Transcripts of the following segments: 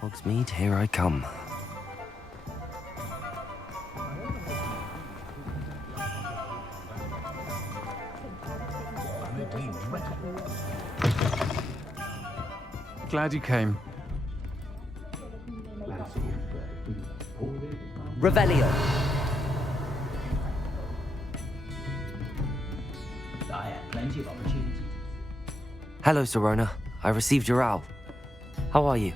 Hogsmeade, here I come. Glad you came. Revelio. I had plenty of opportunities. Hello, Sirona. I received your owl. How are you?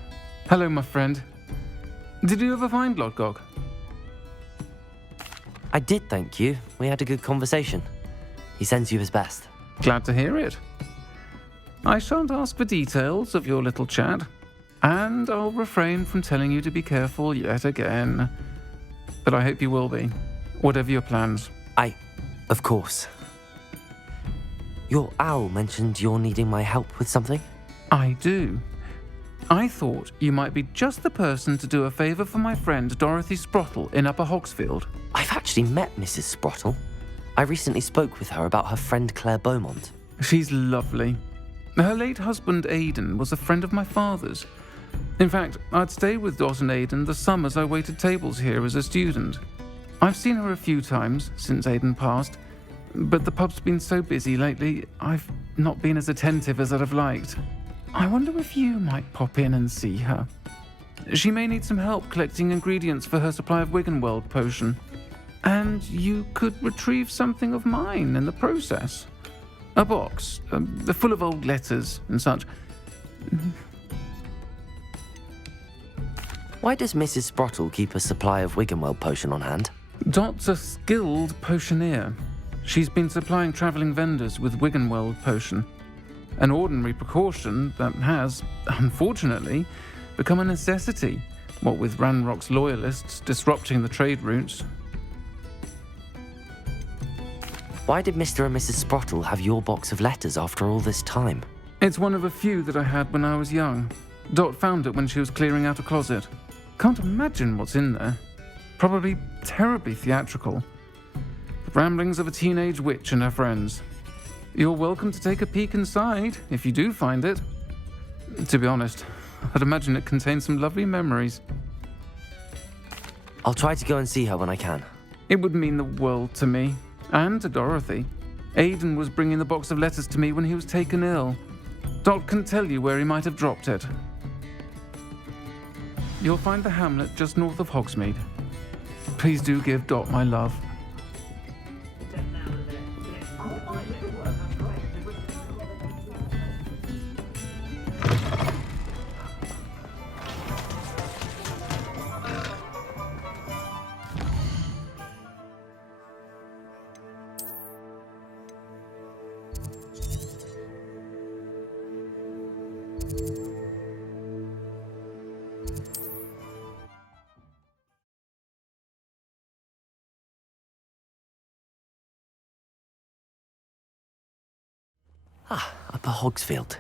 Hello, my friend. Did you ever find Lodgok? I did, thank you. We had a good conversation. He sends you his best. Glad to hear it. I shan't ask for details of your little chat, and I'll refrain from telling you to be careful yet again. But I hope you will be, whatever your plans. Of course. Your owl mentioned you're needing my help with something? I do. I thought you might be just the person to do a favour for my friend Dorothy Sprottle in Upper Hogsfield. I've actually met Mrs. Sprottle. I recently spoke with her about her friend Claire Beaumont. She's lovely. Her late husband Aidan was a friend of my father's. In fact, I'd stay with Dot and Aidan the summers I waited tables here as a student. I've seen her a few times since Aidan passed, but the pub's been so busy lately, I've not been as attentive as I'd have liked. I wonder if you might pop in and see her. She may need some help collecting ingredients for her supply of Wiggenweld potion, and you could retrieve something of mine in the process. A box, full of old letters and such. Why does Mrs. Sprottle keep a supply of Wiggenweld potion on hand? Dot's a skilled potioneer. She's been supplying travelling vendors with Wiggenweld potion. An ordinary precaution that has, unfortunately, become a necessity, what with Ranrock's loyalists disrupting the trade routes. Why did Mr. and Mrs. Sprottle have your box of letters after all this time? It's one of a few that I had when I was young. Dot found it when she was clearing out a closet. Can't imagine what's in there. Probably terribly theatrical. The ramblings of a teenage witch and her friends. You're welcome to take a peek inside, if you do find it. To be honest, I'd imagine it contains some lovely memories. I'll try to go and see her when I can. It would mean the world to me, and to Dorothy. Aidan was bringing the box of letters to me when he was taken ill. Dot can tell you where he might have dropped it. You'll find the hamlet just north of Hogsmeade. Please do give Dot my love. Upper Hogsfield.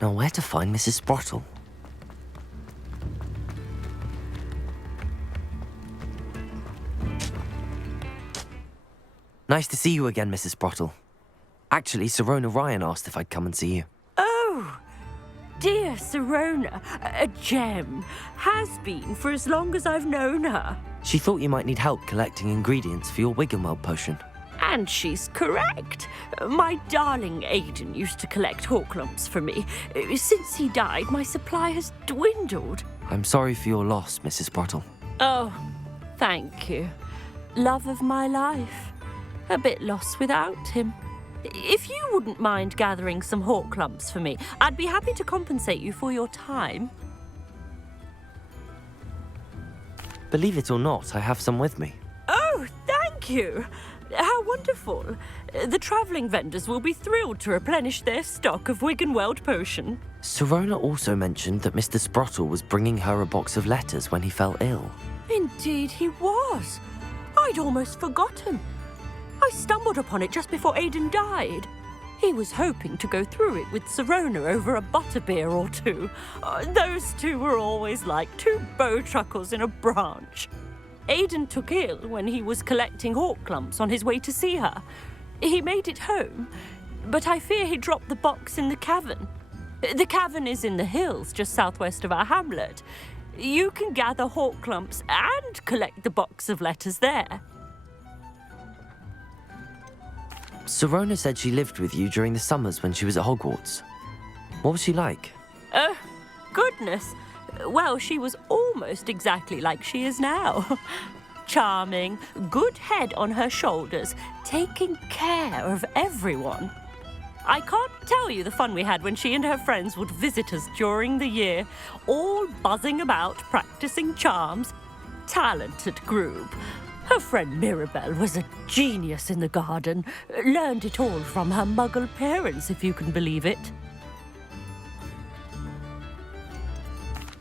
Now where to find Mrs. Sprottle? Nice to see you again, Mrs. Sprottle. Actually, Sirona Ryan asked if I'd come and see you. Oh, dear Sirona, a gem. Has been for as long as I've known her. She thought you might need help collecting ingredients for your Wiggenweld potion. And she's correct. My darling Aidan used to collect Horklumps for me. Since he died, my supply has dwindled. I'm sorry for your loss, Mrs. Sprottle. Oh, thank you. Love of my life. A bit lost without him. If you wouldn't mind gathering some Horklumps for me, I'd be happy to compensate you for your time. Believe it or not, I have some with me. Oh, thank you. How wonderful. The travelling vendors will be thrilled to replenish their stock of Wiggenweld potion. Sirona also mentioned that Mr. Sprottle was bringing her a box of letters when he fell ill. Indeed he was. I'd almost forgotten. I stumbled upon it just before Aidan died. He was hoping to go through it with Sirona over a butterbeer or two. Those two were always like two bowtruckles in a branch. Aidan took ill when he was collecting Horklumps on his way to see her. He made it home, but I fear he dropped the box in the cavern. The cavern is in the hills just southwest of our hamlet. You can gather Horklumps and collect the box of letters there. Sirona said she lived with you during the summers when she was at Hogwarts. What was she like? Goodness. Well, she was almost exactly like she is now. Charming, good head on her shoulders, taking care of everyone. I can't tell you the fun we had when she and her friends would visit us during the year, all buzzing about, practicing charms. Talented group. Her friend Mirabelle was a genius in the garden. Learned it all from her muggle parents, if you can believe it.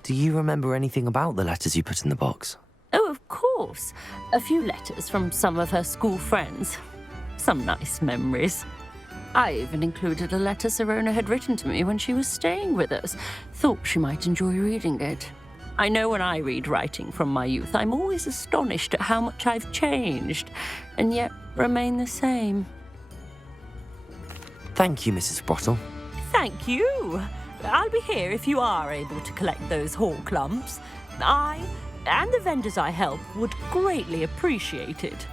Do you remember anything about the letters you put in the box? Oh, of course. A few letters from some of her school friends. Some nice memories. I even included a letter Sirona had written to me when she was staying with us. Thought she might enjoy reading it. I know when I read writing from my youth, I'm always astonished at how much I've changed, and yet remain the same. Thank you, Mrs. Sprottle. Thank you. I'll be here if you are able to collect those Horklumps. I, and the vendors I help, would greatly appreciate it.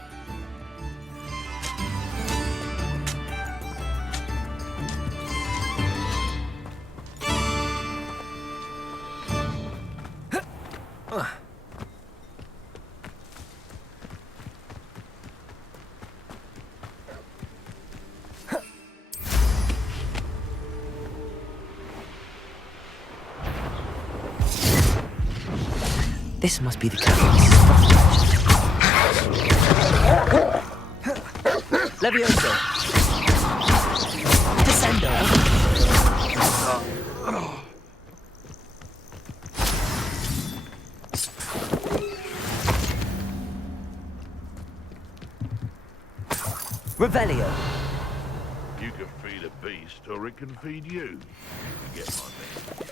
This must be the cave of Mrs. Sprottle. Levioso. Descendo. Revelio. You can feed a beast, or it can feed you. You get my meaning.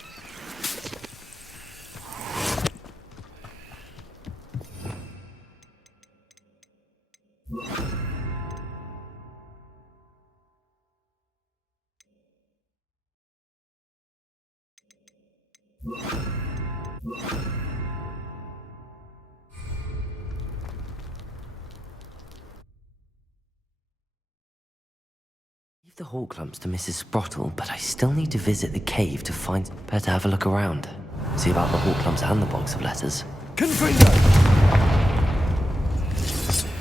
Leave the Horklumps to Mrs. Sprottle, but I still need to visit the cave to find... Better have a look around. See about the Horklumps and the box of letters. Confringo!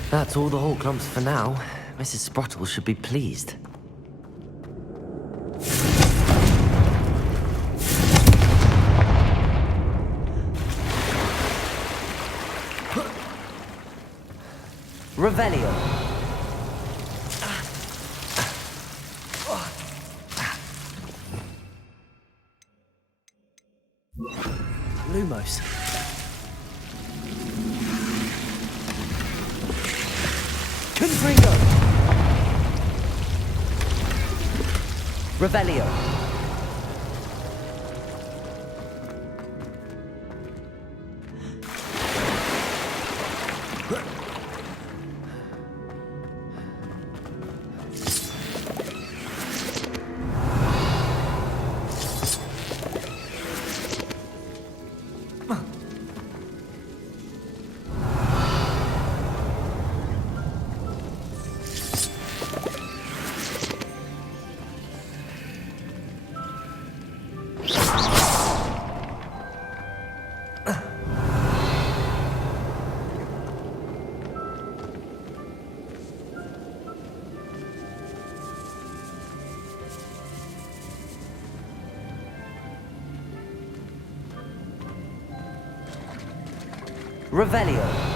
That's all the Horklumps for now. Mrs. Sprottle should be pleased. Revelio. Lumos. Confringo. Revelio. Revelio.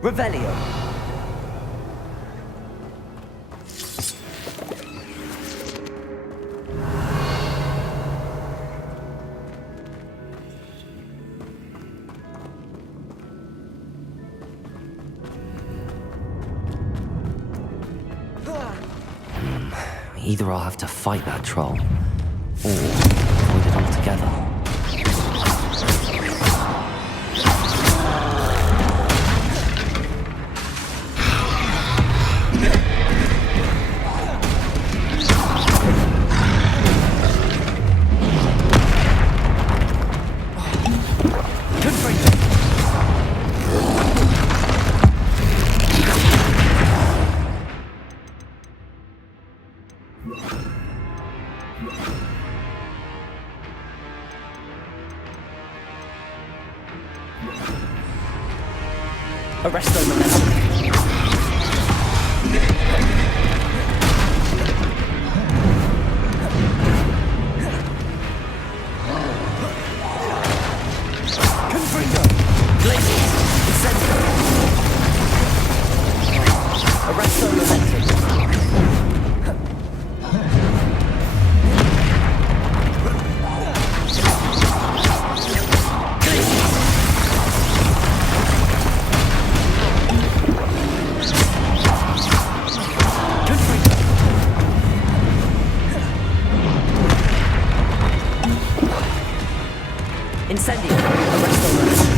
Revelio. Either I'll have to fight that troll, or avoid it altogether. Arrest them and then... Confringo! Blazes! Incendio! Arrest them momentum.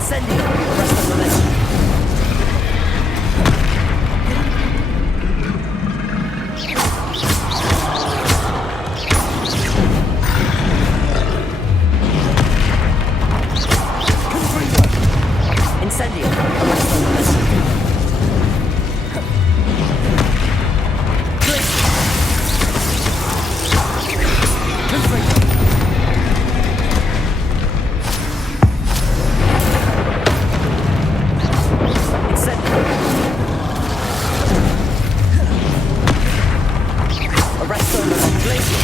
Incendio! Arrest them momentum.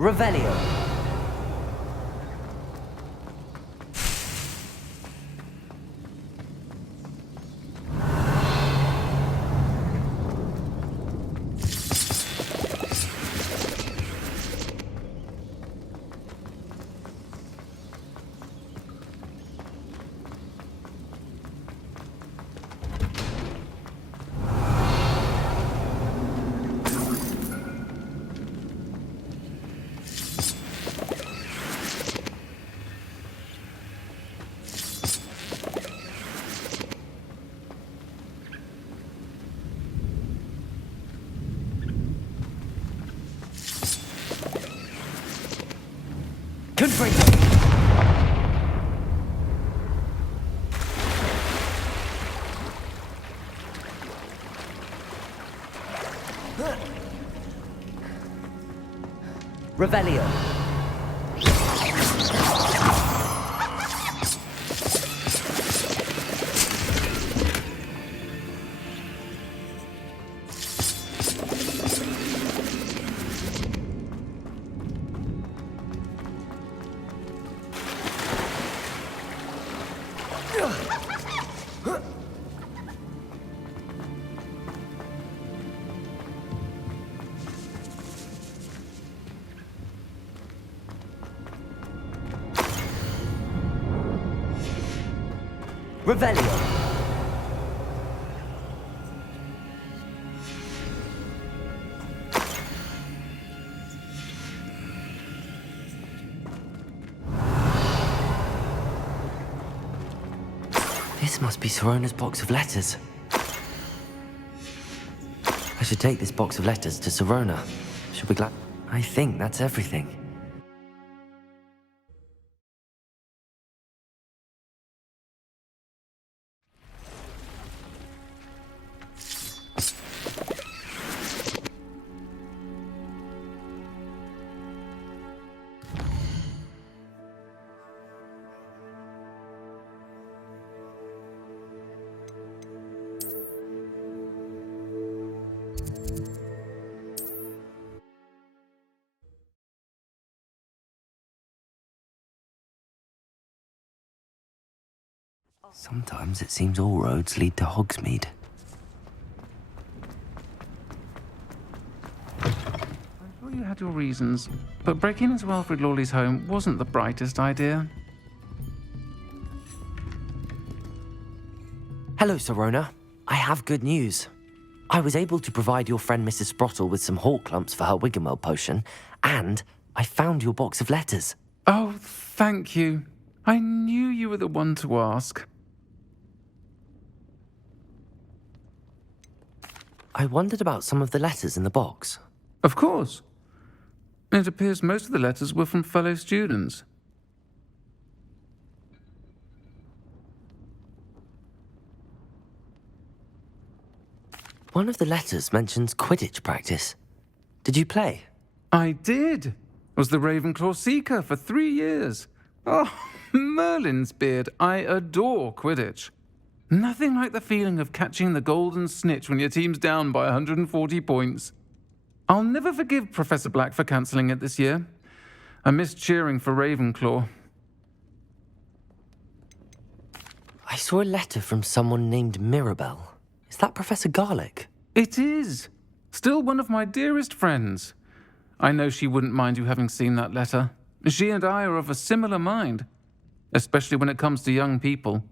Revelio. Confringo! Revelio. Revelio. This must be Sirona's box of letters. I should take this box of letters to Sirona. She'll be glad. I think that's everything. Sometimes it seems all roads lead to Hogsmeade. I'm sure you had your reasons, but breaking into Alfred Lawley's home wasn't the brightest idea. Hello, Sirona. I have good news. I was able to provide your friend Mrs. Sprottle with some Horklumps for her Wiggenweld potion, and I found your box of letters. Oh, thank you. I knew you were the one to ask. I wondered about some of the letters in the box. Of course. It appears most of the letters were from fellow students. One of the letters mentions Quidditch practice. Did you play? I did. Was the Ravenclaw Seeker for 3 years. Oh, Merlin's beard. I adore Quidditch. Nothing like the feeling of catching the golden snitch when your team's down by 140 points. I'll never forgive Professor Black for cancelling it this year. I missed cheering for Ravenclaw. I saw a letter from someone named Mirabelle. Is that Professor Garlick? It is. Still one of my dearest friends. I know she wouldn't mind you having seen that letter. She and I are of a similar mind, especially when it comes to young people.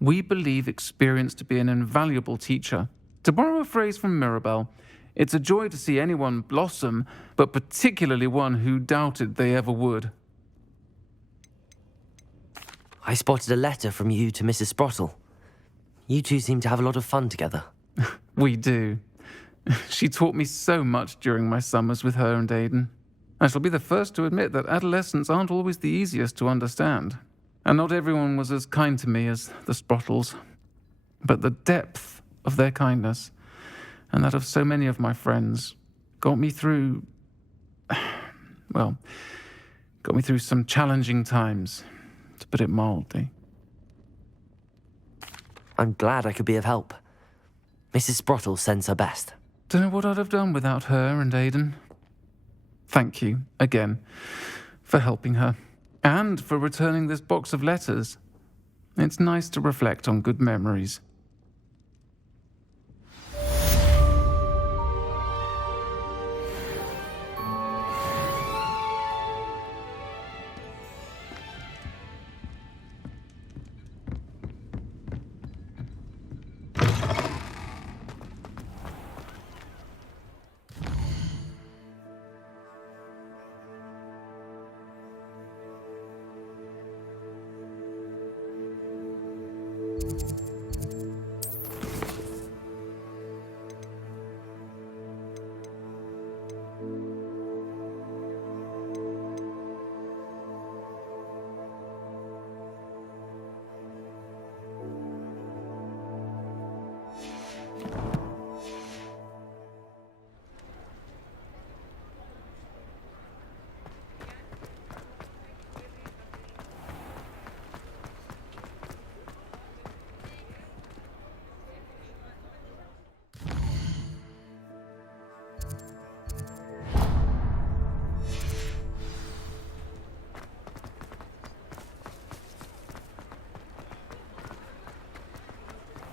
We believe experience to be an invaluable teacher. To borrow a phrase from Mirabelle, it's a joy to see anyone blossom, but particularly one who doubted they ever would. I spotted a letter from you to Mrs. Sprottle. You two seem to have a lot of fun together. We do. She taught me so much during my summers with her and Aidan. I shall be the first to admit that adolescents aren't always the easiest to understand. And not everyone was as kind to me as the Sprottles. But the depth of their kindness, and that of so many of my friends, got me through some challenging times, to put it mildly. I'm glad I could be of help. Mrs. Sprottle sends her best. Don't know what I'd have done without her and Aidan. Thank you, again, for helping her. And for returning this box of letters. It's nice to reflect on good memories.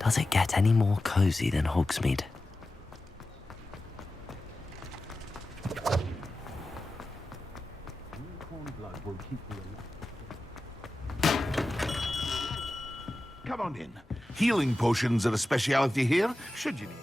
Does it get any more cozy than Hogsmeade? Come on in. Healing potions are a speciality here, should you need it.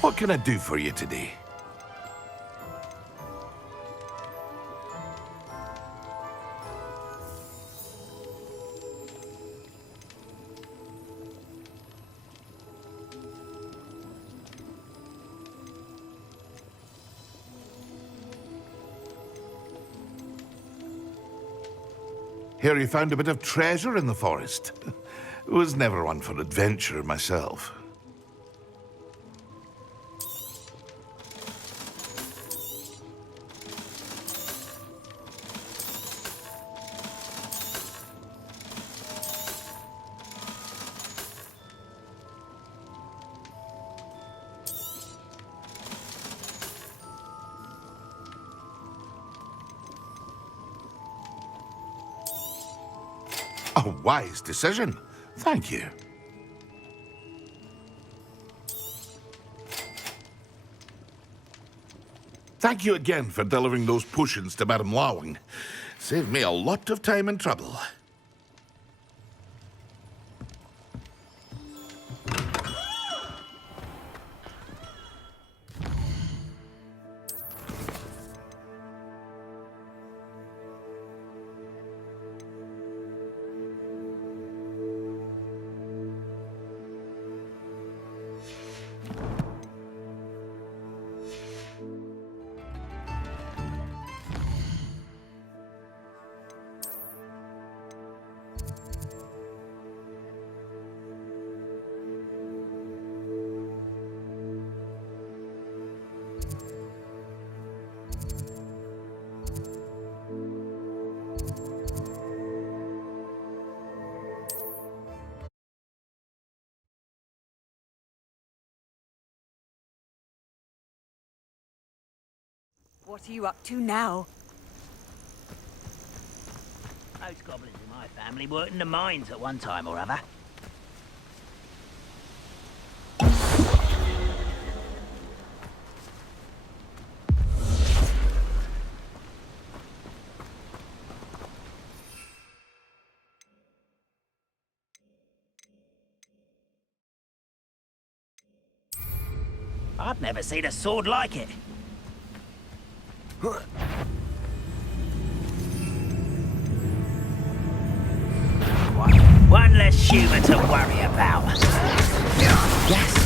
What can I do for you today? Hear you found a bit of treasure in the forest. Was never one for adventure myself. A wise decision. Thank you. Thank you again for delivering those potions to Madame Lawing. Saved me a lot of time and trouble. What are you up to now? Most goblins in my family worked in the mines at one time or other. I've never seen a sword like it. One less human to worry about. Yes!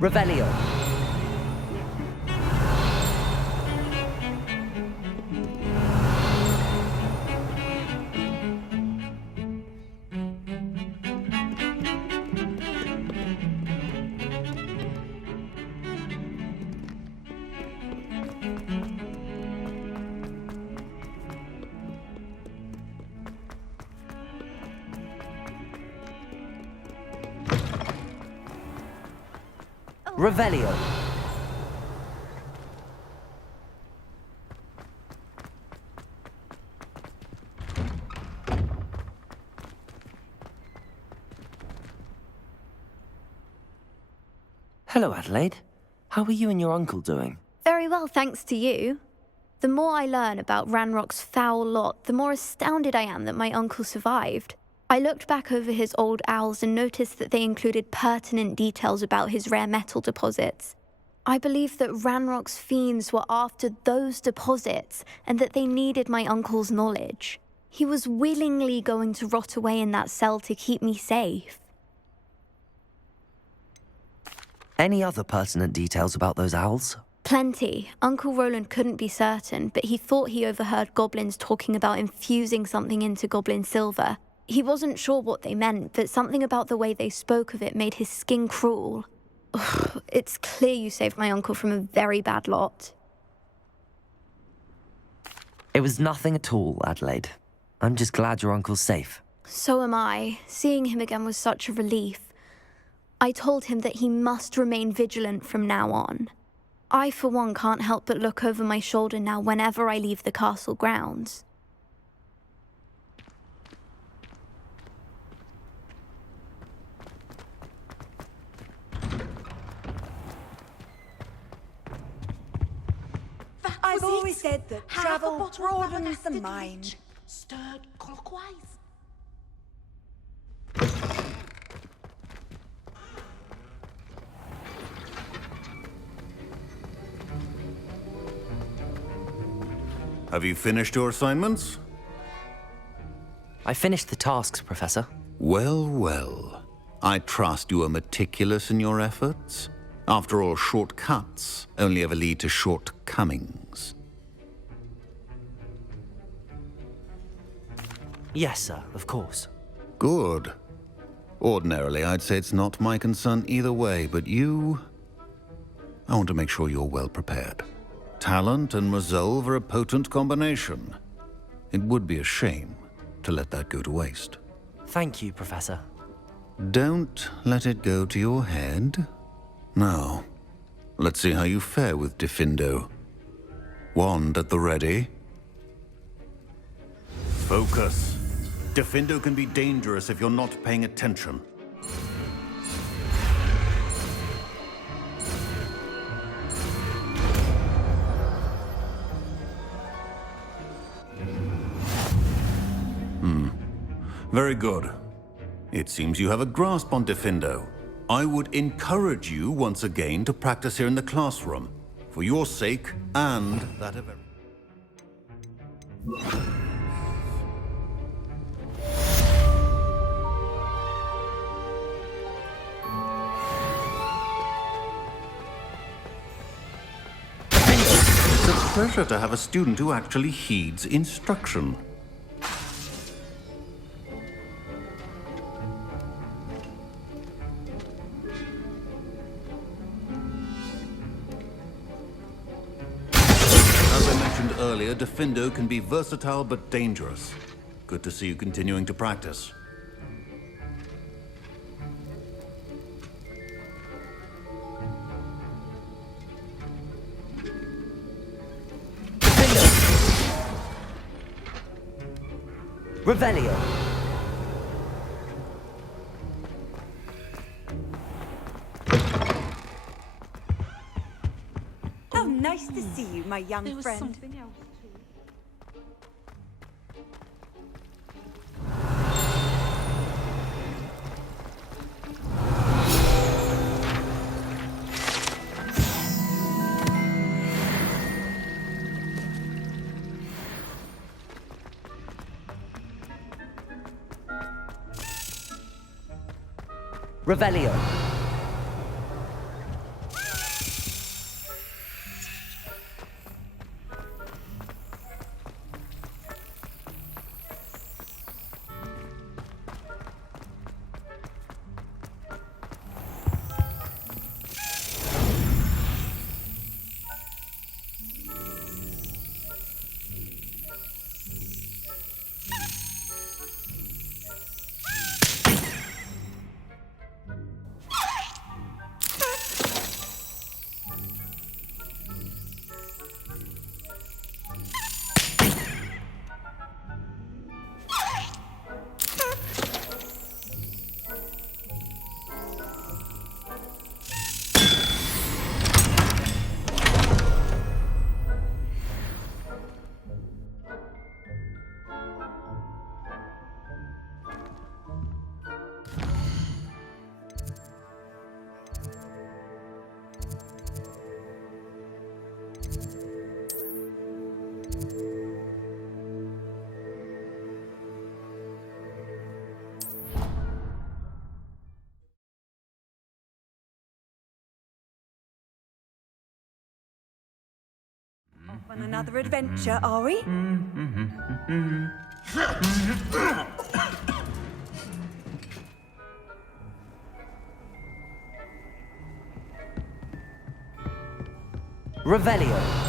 Revelio. Revelio. Hello, Adelaide. How are you and your uncle doing? Very well, thanks to you. The more I learn about Ranrock's foul lot, the more astounded I am that my uncle survived. I looked back over his old owls and noticed that they included pertinent details about his rare metal deposits. I believe that Ranrock's fiends were after those deposits and that they needed my uncle's knowledge. He was willingly going to rot away in that cell to keep me safe. Any other pertinent details about those owls? Plenty. Uncle Roland couldn't be certain, but he thought he overheard goblins talking about infusing something into goblin silver. He wasn't sure what they meant, but something about the way they spoke of it made his skin crawl. Ugh, it's clear you saved my uncle from a very bad lot. It was nothing at all, Adelaide. I'm just glad your uncle's safe. So am I. Seeing him again was such a relief. I told him that he must remain vigilant from now on. I, for one, can't help but look over my shoulder now whenever I leave the castle grounds. I've always said that travel broadens the mind. Stirred clockwise. Have you finished your assignments? I finished the tasks, Professor. Well, well. I trust you are meticulous in your efforts. After all, shortcuts only ever lead to shortcomings. Yes, sir, of course. Good. Ordinarily, I'd say it's not my concern either way, but you... I want to make sure you're well prepared. Talent and resolve are a potent combination. It would be a shame to let that go to waste. Thank you, Professor. Don't let it go to your head. Now, let's see how you fare with Diffindo. Wand at the ready. Focus. Diffindo can be dangerous if you're not paying attention. Very good. It seems you have a grasp on Diffindo. I would encourage you once again to practice here in the classroom, for your sake and that of everyone. It's a pleasure to have a student who actually heeds instruction. Earlier, Diffindo can be versatile but dangerous. Good to see you continuing to practice. Revelio. How nice to see you, my young friend. Revelio. On another adventure, are we? Revelio.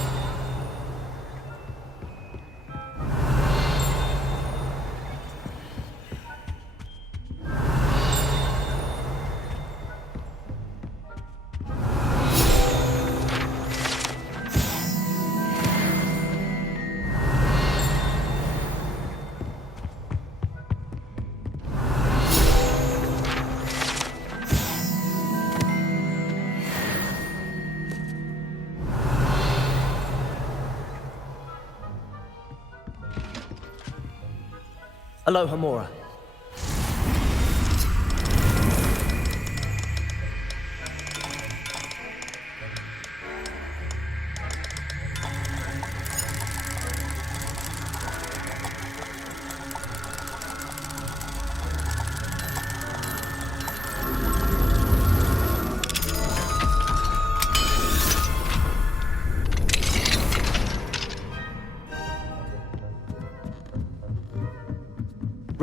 Aloha Mora.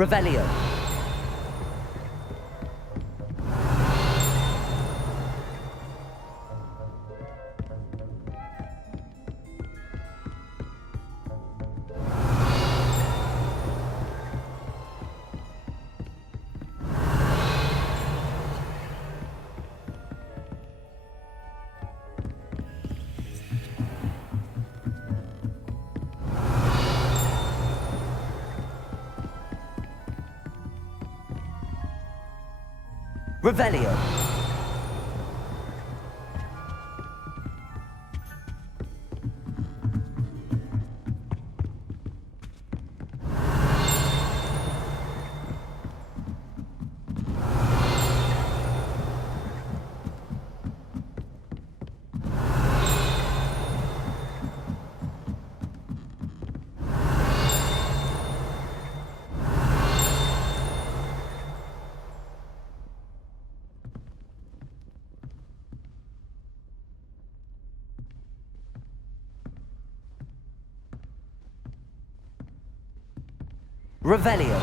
Revelio. Revelio. Revelio.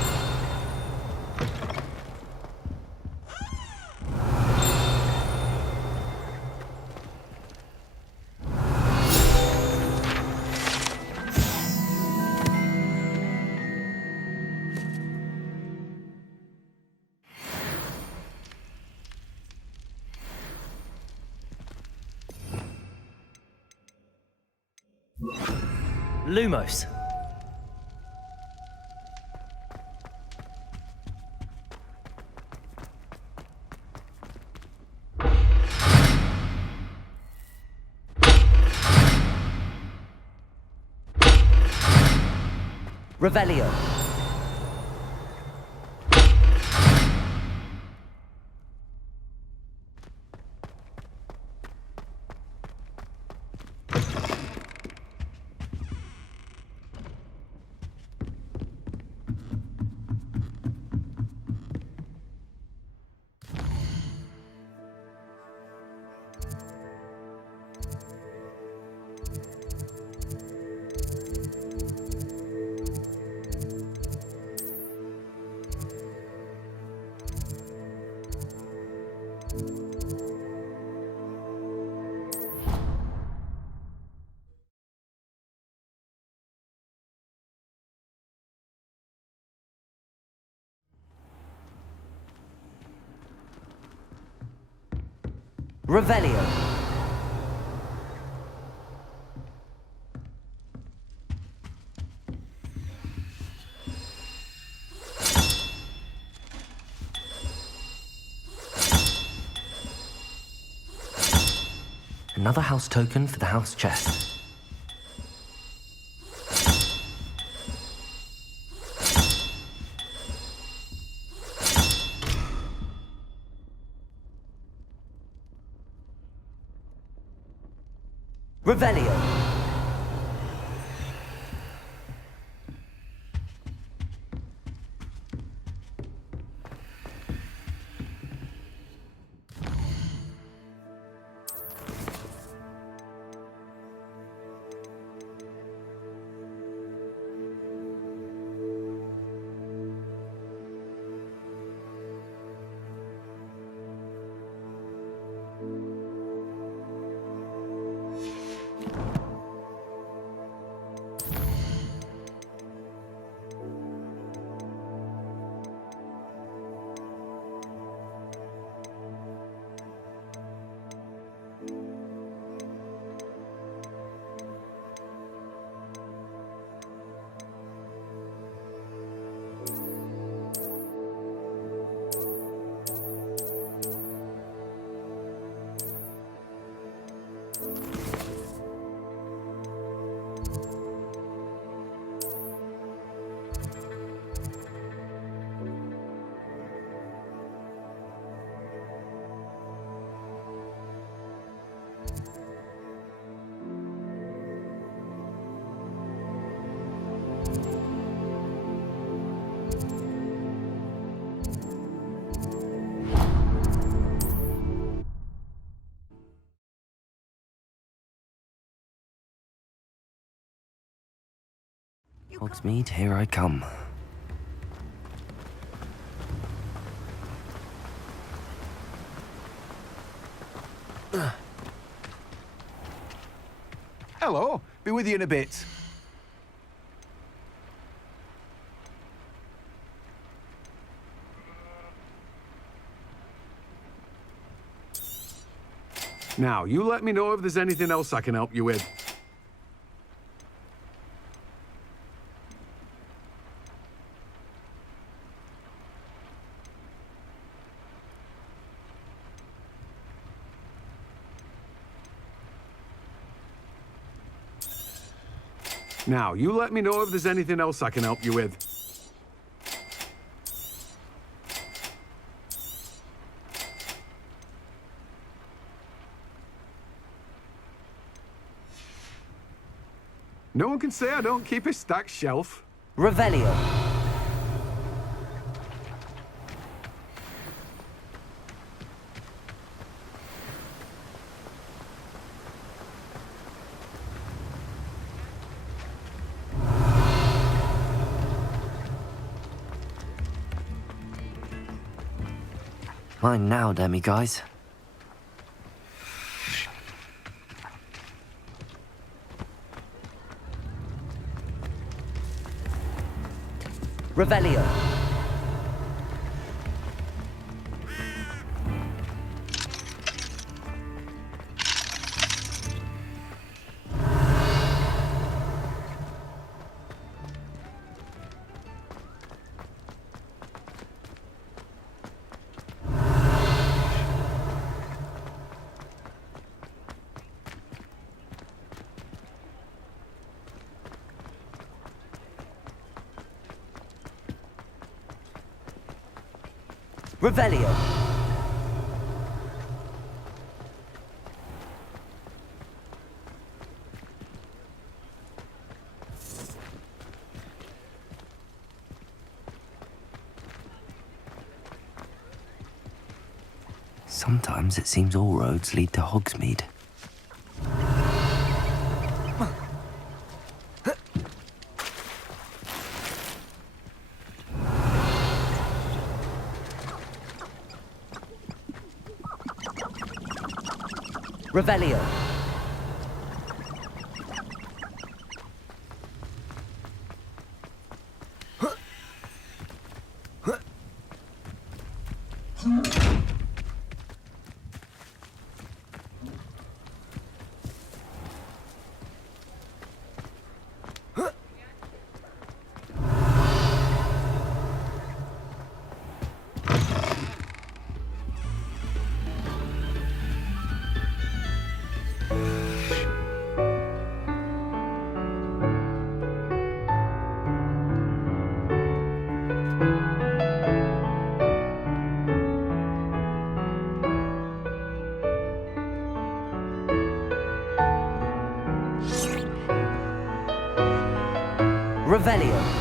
Lumos. Revelio. Revelio. Another house token for the house chest. Revelio. Hogsmeade, here I come. Hello, be with you in a bit. Now, you let me know if there's anything else I can help you with. Now, you let me know if there's anything else I can help you with. No one can say I don't keep a stacked shelf. Revelio. Mine now, Demi guys. Revelio. Revelio. Sometimes it seems all roads lead to Hogsmeade. Revelio. Revelio.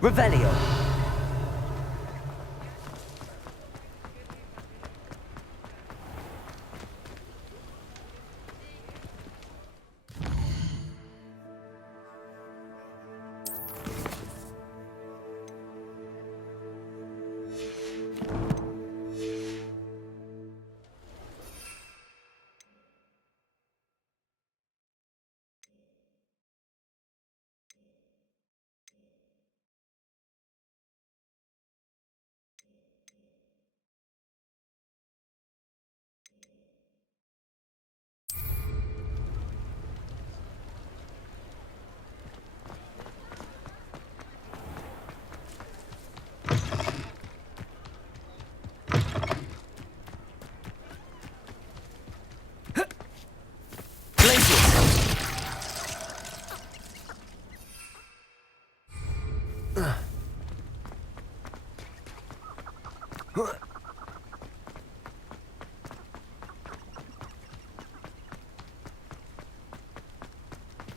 Revelio.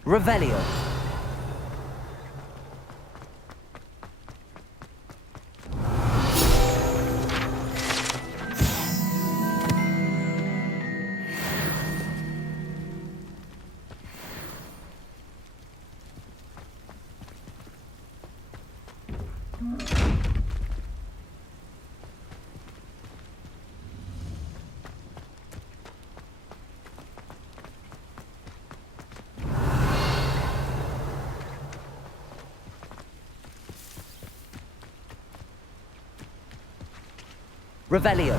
Revelio. Revelio.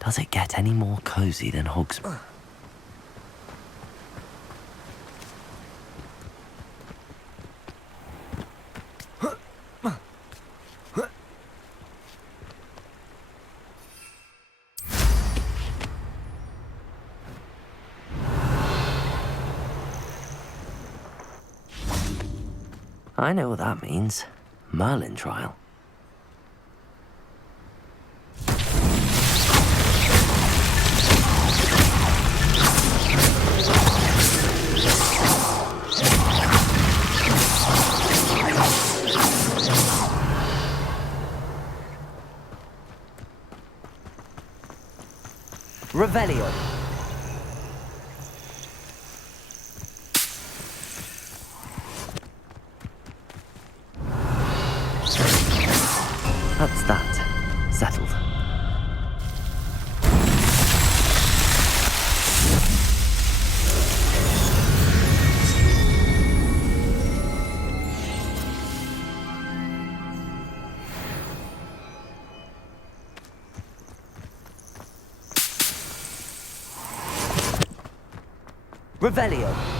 Does it get any more cozy than Hogsmeade? I know what that means. Merlin trial. Revelio. That's that. Settled. Revelio.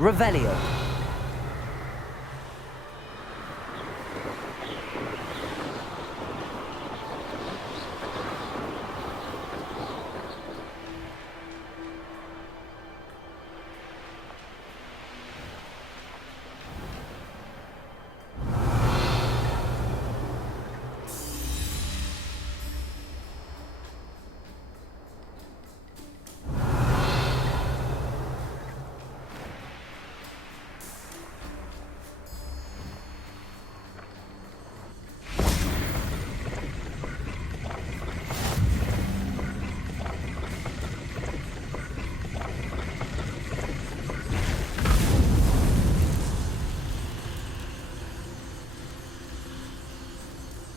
Revelio.